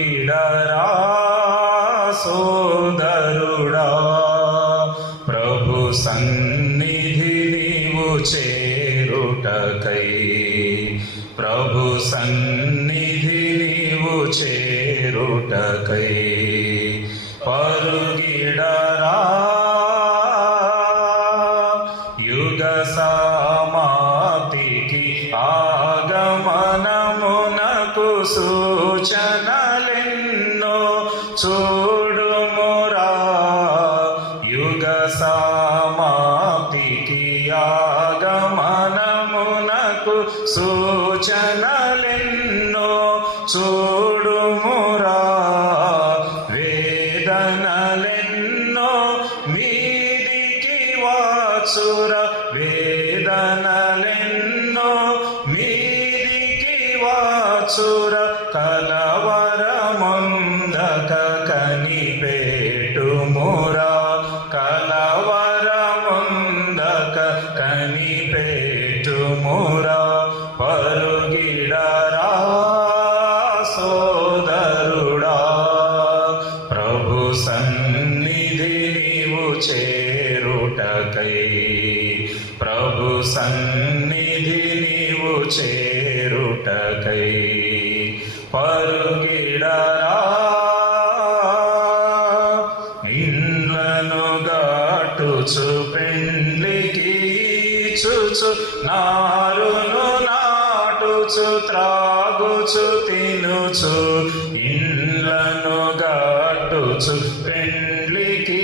పరుగిడరా సోదరుడా ప్రభు సన్నిధి నీవు చేరుటకై. ప్రభు సన్నిధి నీవు చేరుటకై. పరుగిడరా చూడుమురా యుగ సమాప్తికి ఆగమనమునకు సూచనలెన్నో చూడుమురా వేదనలెన్నో మీదికి వాచుర కనిపెట్టుమురా కలవరమందక కనిపెట్టుమురా పరుగిడరా సోదరుడా. ప్రభు సన్నిధి నీవు చేరుటకై. ప్రభు సన్నిధి నీవు చేరుటకై. ఇండ్లను గాటుచు పెండ్లికి చుచు నారును నాటుచు త్రాగుచు తినుచు ఇండ్లను గాటుచు పెండ్లికి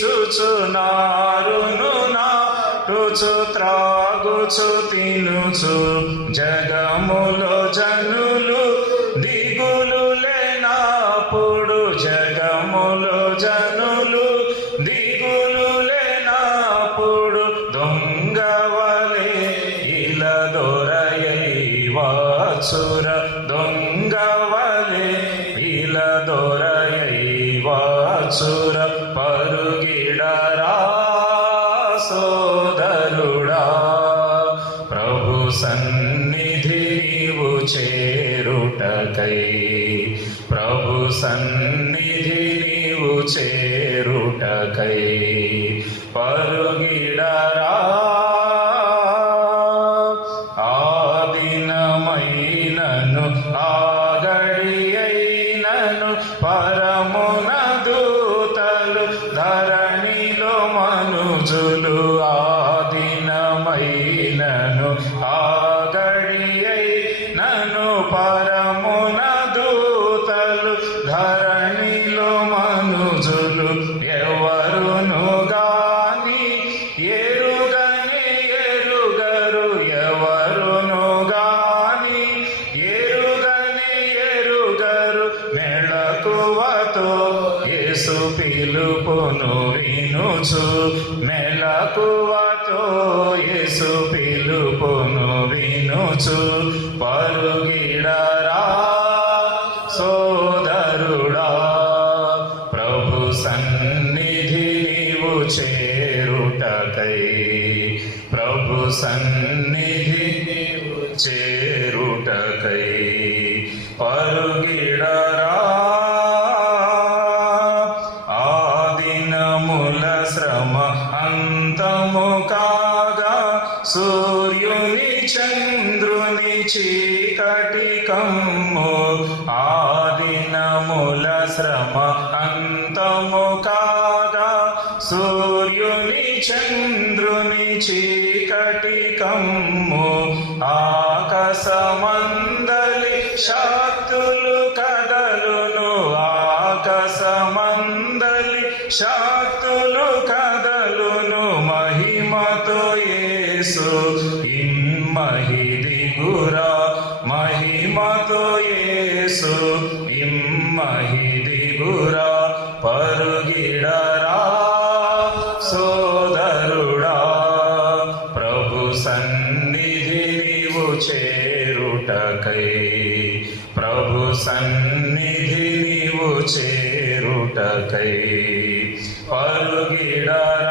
చుచు నారును నాటుచు త్రాగుచు తినుచు జగములో జనులు సోదరుడా ప్రభు సన్నిధి నీవు చేరుటకై. ప్రభు సన్నిధి నీవు చేరుటకై. الله నిలుపును వినుచు పరుగిడరా సోదరుడా ప్రభు సన్నిధి నీవు చేరుటకై. ప్రభు సన్నిధి నీవు చేరుటకై. పరుగి ఇంద్రుని చీకటి కమ్ము ఆదినముల శ్రమ అంతము కాగా సూర్యుని చంద్రుని చీకటి కమ్ము ఆకాశమందలి శక్తులు కదలును ఆకాశమందలి శక్తులు యేసు ఇమ్మహిదిగురా పరుగిడరా సోదరుడా ప్రభు సన్నిధి నీవు చేరుటకై ప్రభు సన్నిధి నీవు చేరుటకై పరుగిడరా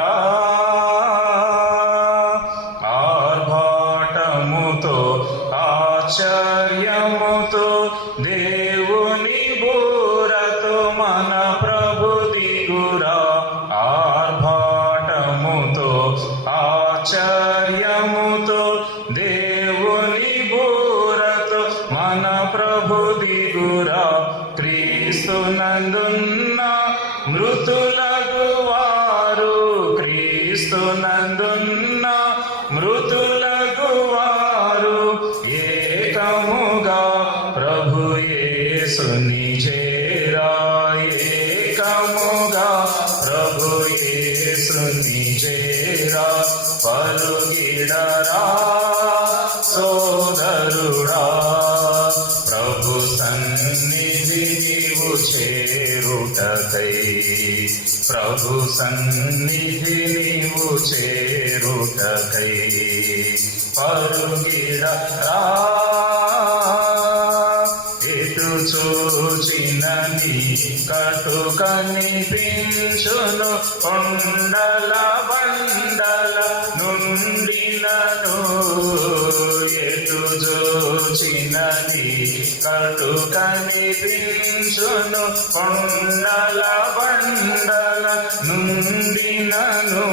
దేవుని బూరతో మన ప్రభు దిగురా. ఆర్భాటముతో ఆశ్చర్యముతో దేవుని బూరతో మన ప్రభు దిగురా. క్రీస్తునందున్న మృతులకు వారు క్రీస్తునందున్న యేసుని ప్రభు యేసుని చేరా పలుగిడరా సోదరుడా ప్రభు సన్నిధి నీవు చేరుటకై ప్రభు సన్నిధి నీవు చేరుటకై పరుగిడరా ఎటు చూ నీ కటు కనిపించును. కొండల బండల నుండి నను ఎటు చూచినది నీ కటు కనిపించును. కొండల బండల నుండి నను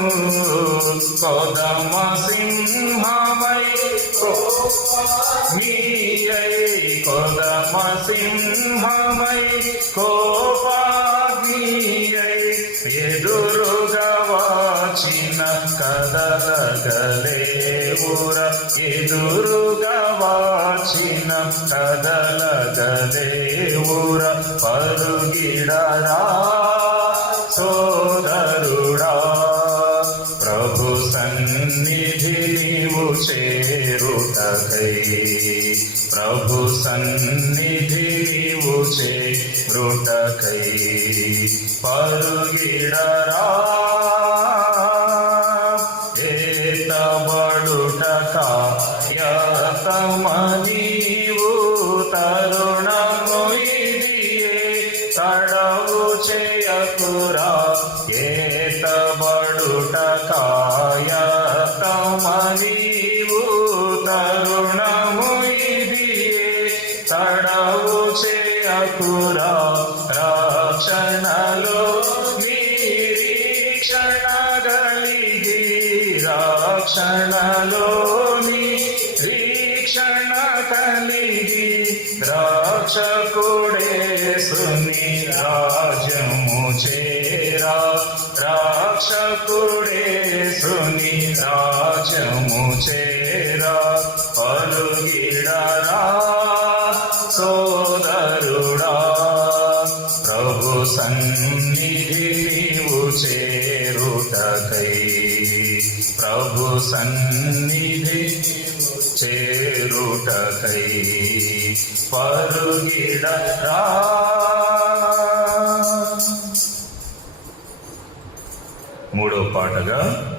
కొదమ సింహమై నీయై కొదమ సింహమై కోపాగ్నియై ఎదురుగా వాచిన కదలగలేవుర ఎదురుగా వాచిన కదలగలేవుర పరుగిడరా సోదరుడా చేరుటకై ప్రభు సన్నిధి నీవు చేరుటకై పరుగిడరా ఏతబడుటక యతమనీవు తరుణము ఇదియే తడవు చేయకురా ఏతబడుట కాయతమనీవు తరుణము ఇదియే. తడవు చేయకురా రక్షణలో నిరీక్షణ గలిగి రక్షణలో నిరీక్షణ కలిగి. ద్రాక్షకుడే రాజము చేరా పలుగిడరా సోదరుడా ప్రభు సన్నిధి నీవు చేరుటకై. ప్రభు సన్నిధి చేరుటకై. పరుగిడరా మూడో పాటగా